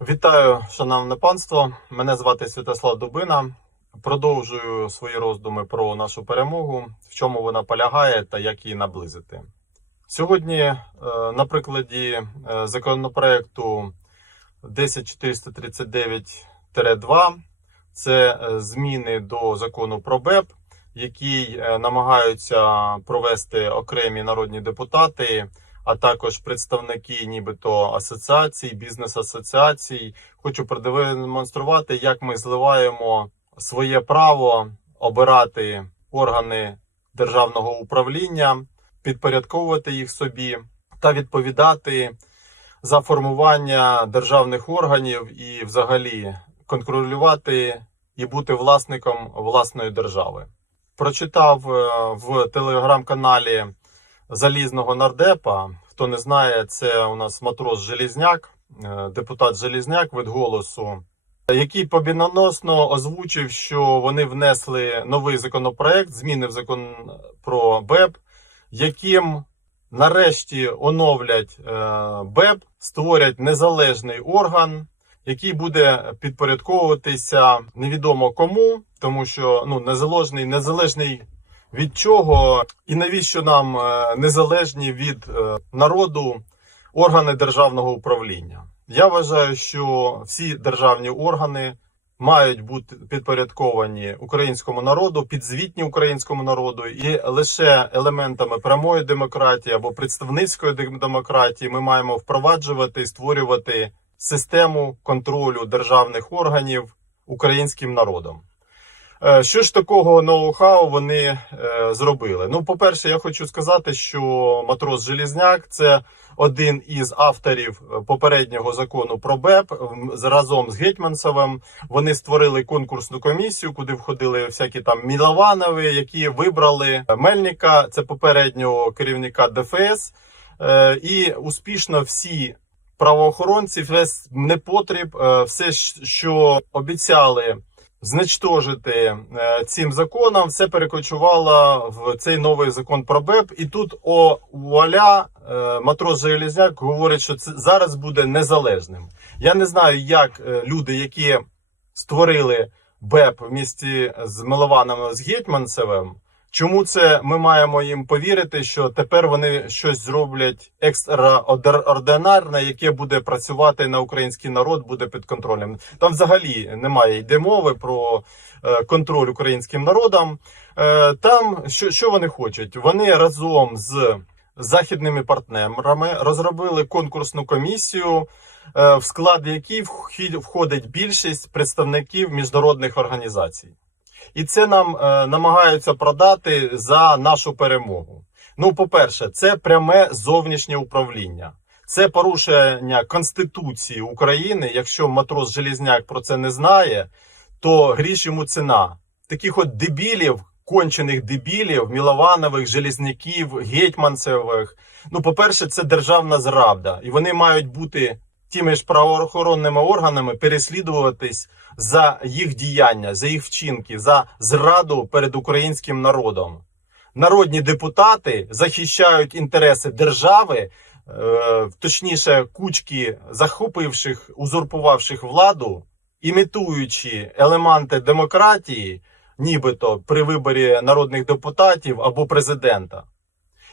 Вітаю, шановне панство. Мене звати Святослав Дубина. Продовжую свої роздуми про нашу перемогу, в чому вона полягає та як її наблизити. Сьогодні, е, на прикладі е, законопроекту 10439-2, це е, зміни до закону про БЕП, який намагаються провести окремі народні депутати а також представники нібито асоціацій, бізнес-асоціацій. Хочу продемонструвати, як ми зливаємо своє право обирати органи державного управління, підпорядковувати їх собі та відповідати за формування державних органів і, взагалі, контролювати і бути власником власної держави. Прочитав е, в телеграм-каналі залізного нардепа. Хто не знає, це у нас матрос Желізняк, е, депутат Желізняк від голосу, який побідоносно озвучив, що вони внесли новий законопроект, зміни в закон про БЕП, яким нарешті оновлять е, БЕП, створять незалежний орган. Який буде підпорядковуватися невідомо кому, тому що ну незалежний незалежний від чого і навіщо нам е, незалежні від е, народу органи державного управління? Я вважаю, що всі державні органи мають бути підпорядковані українському народу, підзвітні українському народу, і лише елементами прямої демократії або представницької демократії ми маємо впроваджувати і створювати систему контролю державних органів українським народом. Е, Що ж такого ноу-хау вони е, зробили? Ну, по-перше, я хочу сказати, що матрос Желізняк це один із авторів е, попереднього закону про БЕП разом з Гетьманцевим. Вони створили конкурсну комісію, куди входили всякі там Мілованови, які вибрали Мельника, це попереднього керівника ДФС, і успішно всі. Правоохоронці весь непотріб, все, що обіцяли зничтожити е, цим законом, все перекочувало в цей новий закон про БЕП. І тут о вуаля е, матрос Железняк говорить, що це зараз буде незалежним. Я не знаю, як е, люди, які створили БЕП в місті з Милованом з Гетьманцевим. Чому це ми маємо їм повірити, що тепер вони щось зроблять екстраординарне, яке буде працювати на український народ, буде під контролем? Там взагалі немає йде мови про е, контроль українським народом. Е, Там що, що вони хочуть? Вони разом з західними партнерами розробили конкурсну комісію, е, в склад якій входить більшість представників міжнародних організацій. І це нам е, намагаються продати за нашу перемогу. Ну, по-перше, це пряме зовнішнє управління. Це порушення Конституції України. Якщо матрос Желізняк про це не знає, то гріш йому ціна. Таких от дебілів, кончених дебілів, Мілованових, Желізняків, Гетьманцевих. Ну, по-перше, це державна зрада, і вони мають бути тими ж правоохоронними органами переслідуватись за їх діяння, за їх вчинки, за зраду перед українським народом. Народні депутати захищають інтереси держави, е, точніше, кучки захопивших, узурпувавших владу, імітуючи елементи демократії, нібито при виборі народних депутатів або президента.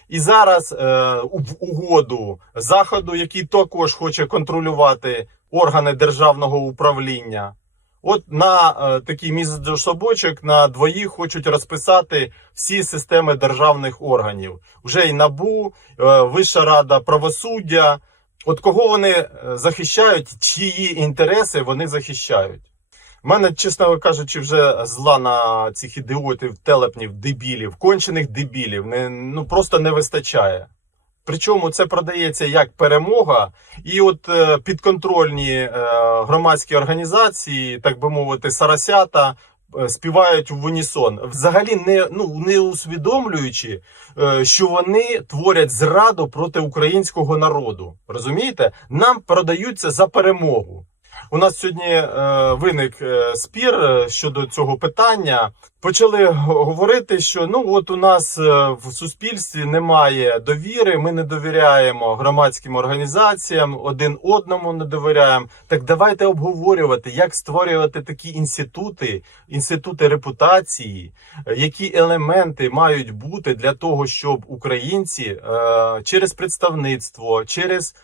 І зараз е, в угоду заходу, який також хоче контролювати органи державного управління, от на е, такий міжсобочок на двоїх хочуть розписати всі системи державних органів. Вже і набу, е, Вища рада правосуддя. От кого вони е, захищають, чиї інтереси вони захищають. Мене, чесно кажучи, вже зла на цих ідіотів, телепнів, дебілів, кончених дебілів, не, ну просто не вистачає. Причому це продається як перемога, і от е, підконтрольні е, громадські організації, так би мовити, сарасята. е, Співають в унісон, взагалі не ну не усвідомлюючи, е, що вони творять зраду проти українського народу. Розумієте? Нам продаються за перемогу. У нас сьогодні е, виник е, спір е, щодо цього питання. Почали говорити, що ну от у нас в суспільстві немає довіри, ми не довіряємо громадським організаціям, один одному не довіряємо. Так давайте обговорювати, як створювати такі інститути, інститути репутації, які елементи мають бути для того, щоб українці через представництво, через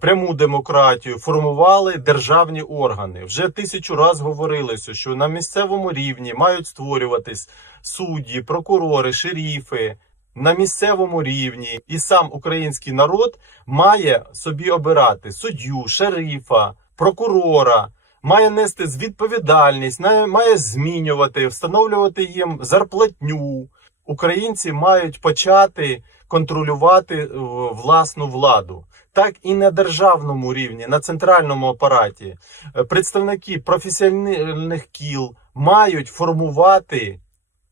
пряму демократію формували державні органи. Вже тисячу раз говорилося, що на місцевому рівні мають створюватись судді, прокурори, шеріфи. На місцевому рівні і сам український народ має собі обирати суддю, шерифа, прокурора, має нести відповідальність, має змінювати, встановлювати їм зарплатню. Українці мають почати контролювати е, власну владу. Так і на державному рівні, на центральному апараті, е, представники професіональних кіл мають формувати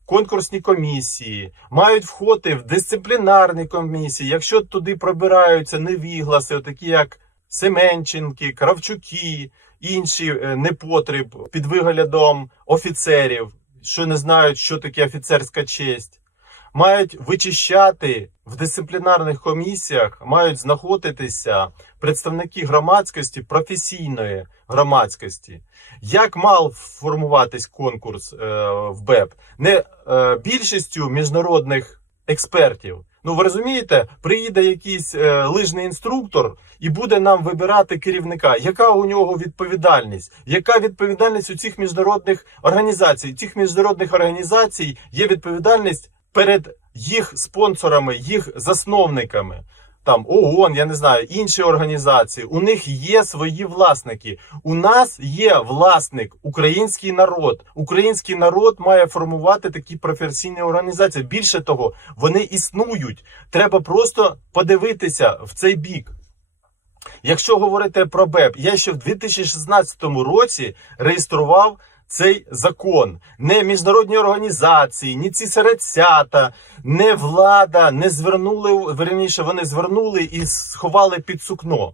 конкурсні комісії, мають входити в дисциплінарні комісії. Якщо туди пробираються невігласи, такі як Семенченки, Кравчуки, інші е, непотріб під виглядом офіцерів, що не знають, що таке офіцерська честь мають вичищати в дисциплінарних комісіях, мають знаходитися представники громадськості, професійної громадськості. Як мав формуватись конкурс е, в БЕП? Не е, більшістю міжнародних експертів. Ну ви розумієте, приїде якийсь е, лижний інструктор і буде нам вибирати керівника. Яка у нього відповідальність? Яка відповідальність у цих міжнародних організацій? У цих міжнародних організацій є відповідальність перед їх спонсорами, їх засновниками. Там ООН, я не знаю, інші організації. У них є свої власники. У нас є власник, український народ. Український народ має формувати такі професійні організації. Більше того, вони існують. Треба просто подивитися в цей бік. Якщо говорити про БЕП, я ще в 2016 році реєстрував цей закон. Не міжнародні організації, ні ці середцята, не влада не звернули, верніше, вони звернули і сховали під сукно.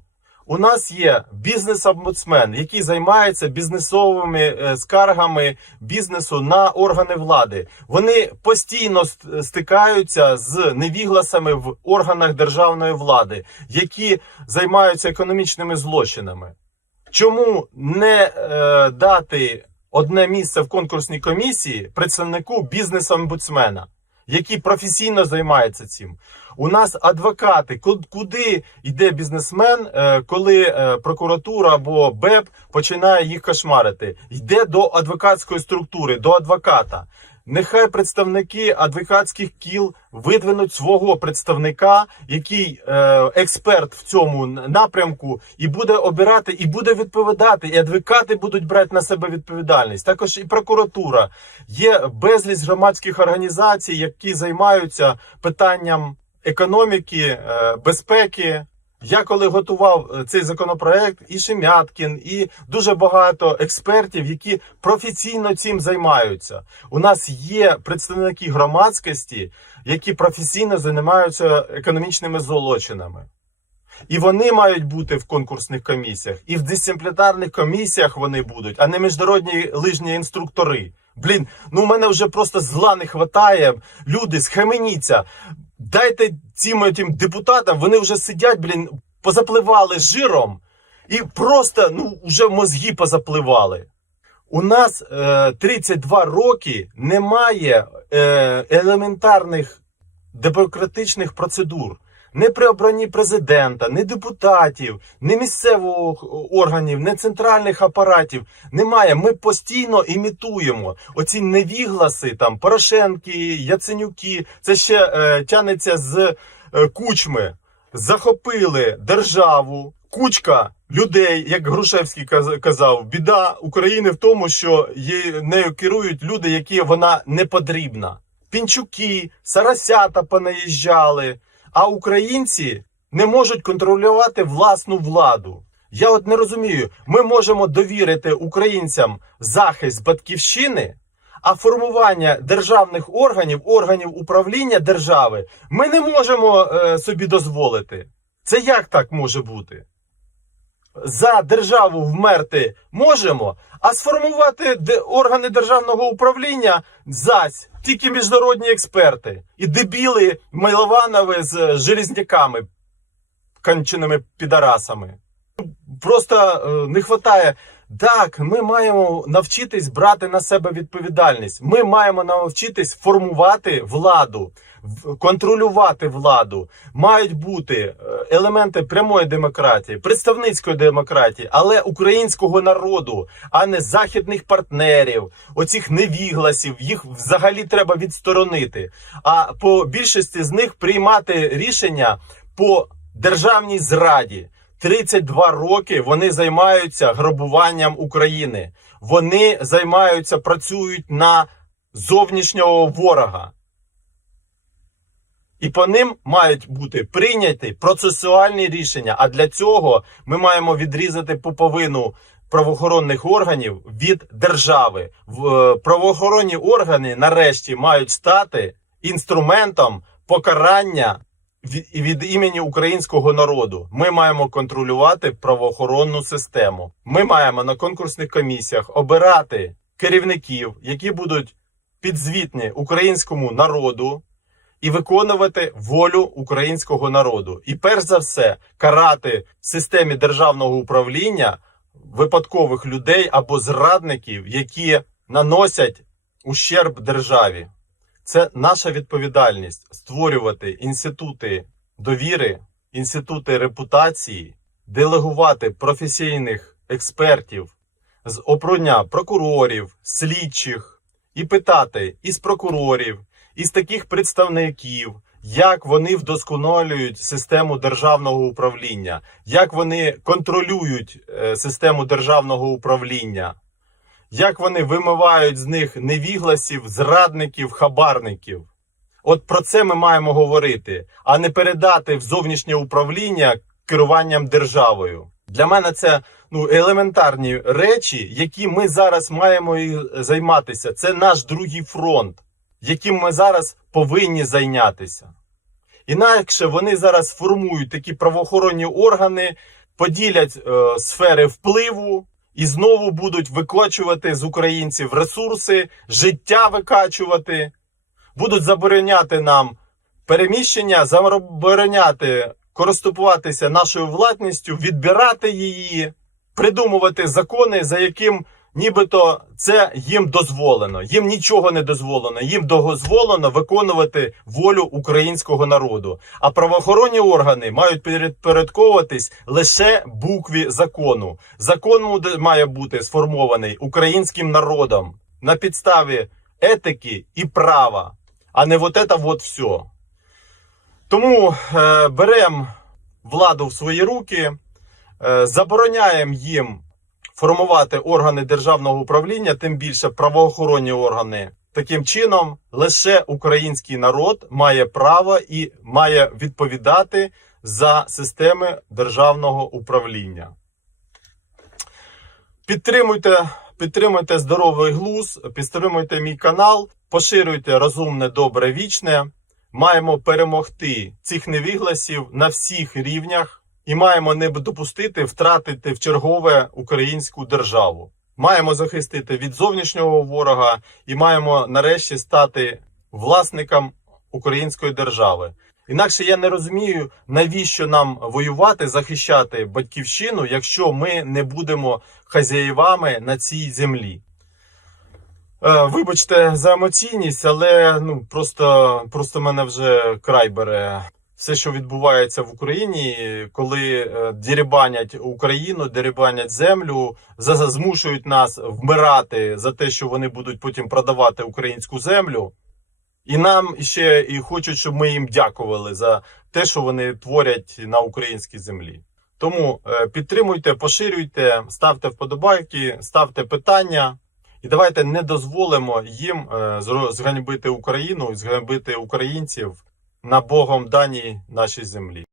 У нас є бізнес-омбудсмен, який займається бізнесовими е, скаргами бізнесу на органи влади. Вони постійно стикаються з невігласами в органах державної влади, які займаються економічними злочинами. Чому не е, дати одне місце в конкурсній комісії представнику бізнес-омбудсмена, який професійно займається цим? У нас адвокати, ку- куди йде бізнесмен, е, коли е, прокуратура або БЕП починає їх кошмарити? Йде до адвокатської структури, до адвоката. Нехай представники адвокатських кіл видвинуть свого представника, який е, експерт в цьому напрямку, і буде обирати, і буде відповідати. І адвокати будуть брати на себе відповідальність. Також і прокуратура. Є безліч громадських організацій, які займаються питанням економіки, е, безпеки. Я коли готував е, цей законопроект, і Шемяткін, і дуже багато експертів, які професійно цим займаються. У нас є представники громадськості, які професійно займаються економічними злочинами. І вони мають бути в конкурсних комісіях, і в дисциплінарних комісіях вони будуть, а не міжнародні лижні інструктори. Блін, ну в мене вже просто зла не хватає. Люди, схаменіться. Дайте цим тим депутатам, вони вже сидять, блін, позапливали жиром і просто ну, вже мозги позапливали. У нас е, 32 роки немає е, елементарних демократичних процедур. Не при обранні президента, не депутатів, не місцевих органів, не центральних апаратів немає. Ми постійно імітуємо оці невігласи, там Порошенки, Яценюки. Це ще е, тянеться з е, кучми. Захопили державу, кучка людей, як Грушевський казав, біда України в тому, що її- нею керують люди, які вона не потрібна. Пінчуки, сарасята понаїжджали, а українці не можуть контролювати власну владу. Я от не розумію, ми можемо довірити українцям захист батьківщини, а формування державних органів, органів управління держави, ми не можемо е, собі дозволити. Це як так може бути? За державу вмерти можемо, а сформувати органи державного управління зась тільки міжнародні експерти і дебіли Майлованови з железняками, конченими підарасами. Просто е, не вистачає. Так, ми маємо навчитись брати на себе відповідальність. Ми маємо навчитись формувати владу, контролювати владу. Мають бути е, елементи прямої демократії, представницької демократії, але українського народу, а не західних партнерів, оцих невігласів. Їх взагалі треба відсторонити. А по більшості з них приймати рішення по державній зраді. 32 роки вони займаються грабуванням України. Вони займаються, працюють на зовнішнього ворога. І по ним мають бути прийняті процесуальні рішення. А для цього ми маємо відрізати пуповину правоохоронних органів від держави. Е, Правоохоронні органи нарешті мають стати інструментом покарання від імені українського народу. Ми маємо контролювати правоохоронну систему. Ми маємо на конкурсних комісіях обирати керівників, які будуть підзвітні українському народу і виконувати волю українського народу. І перш за все карати в системі державного управління випадкових людей або зрадників, які наносять ущерб державі. Це наша відповідальність створювати інститути довіри, інститути репутації, делегувати професійних експертів з обрання прокурорів, слідчих і питати із прокурорів, із таких представників, як вони вдосконалюють систему державного управління, як вони контролюють е, систему державного управління як вони вимивають з них невігласів, зрадників, хабарників. От про це ми маємо говорити, а не передати в зовнішнє управління керуванням державою. Для мене це ну елементарні речі, які ми зараз маємо займатися. Це наш другий фронт, яким ми зараз повинні зайнятися. Інакше вони зараз формують такі правоохоронні органи, поділять е, сфери впливу і знову будуть викачувати з українців ресурси, життя викачувати, будуть забороняти нам переміщення, забороняти користуватися нашою владністю, відбирати її, придумувати закони, за яким нібито це їм дозволено. Їм нічого не дозволено. Їм дозволено виконувати волю українського народу. А правоохоронні органи мають підпорядковуватись лише букві закону. Закон має бути сформований українським народом на підставі етики і права, а не вот это вот все. Тому е, беремо владу в свої руки, е, забороняємо їм формувати органи державного управління, тим більше правоохоронні органи. Таким чином, лише український народ має право і має відповідати за системи державного управління. Підтримуйте, підтримуйте здоровий глуз, підтримуйте мій канал, поширюйте розумне, добре, вічне. Маємо перемогти цих невігласів на всіх рівнях і маємо не допустити втратити в чергове українську державу. Маємо захистити від зовнішнього ворога і маємо нарешті стати власником української держави. Інакше я не розумію, навіщо нам воювати, захищати батьківщину, якщо ми не будемо хазяївами на цій землі. Е, Вибачте за емоційність, але ну просто, просто мене вже край бере. Все, що відбувається в Україні, коли е, дерибанять Україну, дерибанять землю, змушують нас вмирати за те, що вони будуть потім продавати українську землю. І нам ще і хочуть, щоб ми їм дякували за те, що вони творять на українській землі. Тому е, підтримуйте, поширюйте, ставте вподобайки, ставте питання. І давайте не дозволимо їм е, зганьбити Україну, зганьбити українців на Богом даній нашій землі.